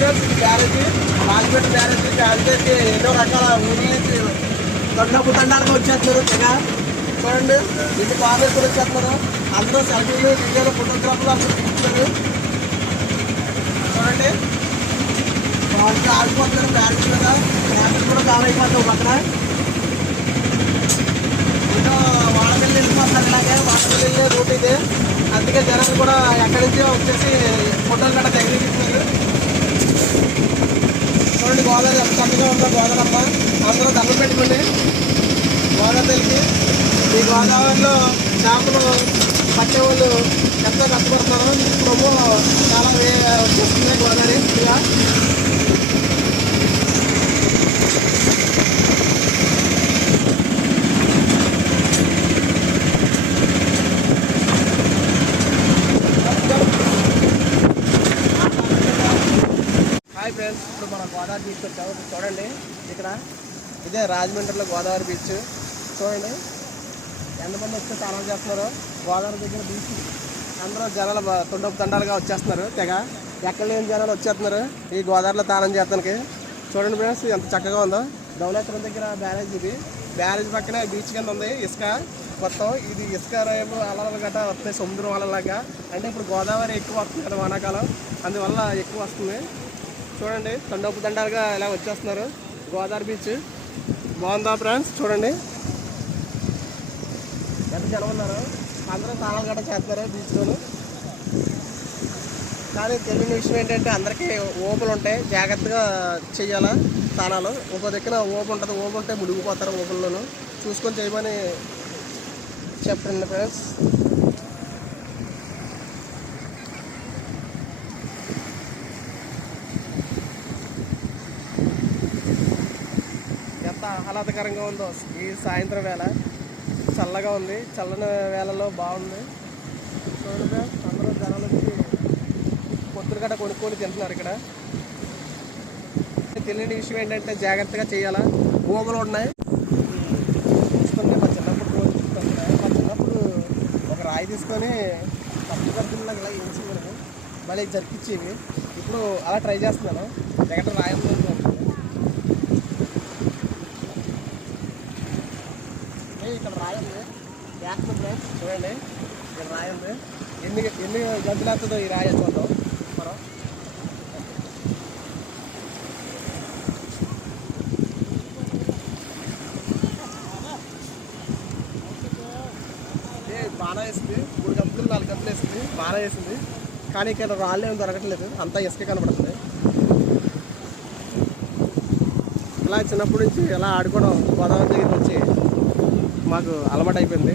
బ్యారేజీ రాజమండ్రి బ్యారేజీ బ్యారేజీ ఎన్నో రకాల ఊళ్ళ నుంచి దొడ్డపు తండాలకు వచ్చేస్తున్నారు తెగ. చూడండి ఇంటి కార్లు కూడా వచ్చేస్తున్నారు. అందరూ సెల్ఫీలు వీడియోలు ఫోటోగ్రాఫర్లు అందరూ తీసుకున్నారు. చూడండి వాళ్ళు ఆగిపోతున్నారు బ్యారేజీ మీద. బ్యారేజీ కూడా కావాలి అయిపోతాం పక్కన. ఇంకా వాళ్ళకెళ్ళి వెళ్ళిపోతున్నారు. ఇలాగే వాళ్ళకెళ్ళి వెళ్ళే రూట్ ఇది. అందుకే జనాలు కూడా ఎక్కడి నుంచో వచ్చేసి ఫోటోలు కూడా తగిలిస్తున్నారు. చూడండి గోదావరి ఎంత చక్కగా ఉందో గోదావరమ్మ. అందరూ దండం పెట్టుకోండి గోదావరి తల్లికి. ఈ గోదావరిలో చేపలు పట్టేవాళ్ళు ఎంతో కష్టపడుతున్నారు. ఇప్పుడు చాలా వచ్చేస్తుంది గోదావరి ఇలా. హాయ్ ఫ్రెండ్స్, ఇప్పుడు మనం గోదావరి బీచ్ వచ్చాము. చూడండి ఇక్కడ ఇదే రాజమండ్రిలో గోదావరి బీచ్. చూడండి ఎంతమంది వచ్చి స్నానం చేస్తున్నారు. గోదావరి దగ్గర బీచ్ అందరూ జనాలు తొండపు తండాలుగా వచ్చేస్తున్నారు తెగ. ఎక్కడ లేని జనాలు వచ్చేస్తున్నారు ఈ గోదావరిలో స్నానం చేస్తానికి. చూడండి ఫ్రెండ్స్ ఎంత చక్కగా ఉందో. ధవళేశ్వరం దగ్గర బ్యారేజ్ ఇది. బ్యారేజ్ పక్కనే బీచ్ కింద ఉంది ఇసుక మొత్తం. ఇది ఇసుక రేపు అలలు గట్రా వస్తాయి సముద్రం అలలాగా. అంటే ఇప్పుడు గోదావరి ఎక్కువ వస్తుంది కదా వానాకాలం, అందువల్ల ఎక్కువ వస్తుంది. చూడండి తండోపు తండాలుగా ఇలా వచ్చేస్తున్నారు. గోదావరి బీచ్ బాగుందా ఫ్రెండ్స్? చూడండి ఎంత జనం ఉన్నారు. అందరూ స్నానాలు గట్రా చేస్తున్నారు బీచ్లోను. కానీ తెలియని విషయం ఏంటంటే అందరికీ ఓపులు ఉంటాయి, జాగ్రత్తగా చెయ్యాలా స్నానాలు. ఒక దగ్గర ఓపు ఉంటుంది, ఓపు ఉంటే మునిగిపోతారు. ఓపుల్లోనూ చూసుకొని చేయమని చెప్పండి ఫ్రెండ్స్. ఎంత ఆహ్లాదకరంగా ఉందో ఈ సాయంత్రం వేళ. చల్లగా ఉంది, చల్లని వేళలో బాగుంది. చూడండి అందరూ జనాలు వచ్చి పొత్తులు గట్ట కొనుక్కొని తింటున్నారు ఇక్కడ. తెలియని విషయం ఏంటంటే జాగ్రత్తగా చేయాలా. ఓబులు ఉన్నాయి చూసుకుంటే మా చిన్నప్పుడు మా చిన్నప్పుడు ఒక రాయి తీసుకొని తప్పు కడుతున్నా ఇలా వేసేవాళ్ళము, మళ్ళీ జరిపించేవి. ఇప్పుడు అలా ట్రై చేస్తున్నాను. ఎక్కడ రాయి ఇక్కడ రాయి ఉంది వేస్తుంది. చూడండి ఇక్కడ రాయి ఉంది. ఎన్ని గంటలు వేస్తుందో ఈ రాయి చూద్దాం మనం. బాగా వేసింది. 3 గంటలు 4 గంటలు వేసింది, బాగా వేసింది. కానీ ఇక్కడ రాళ్ళు ఏమి దొరకట్లేదు, అంతా ఇసుక కనబడుతుంది. ఇలా చిన్నప్పటి నుంచి ఇలా ఆడుకోవడం గోదావరి దగ్గరికి వచ్చి మాకు అలవాటు అయిపోయింది.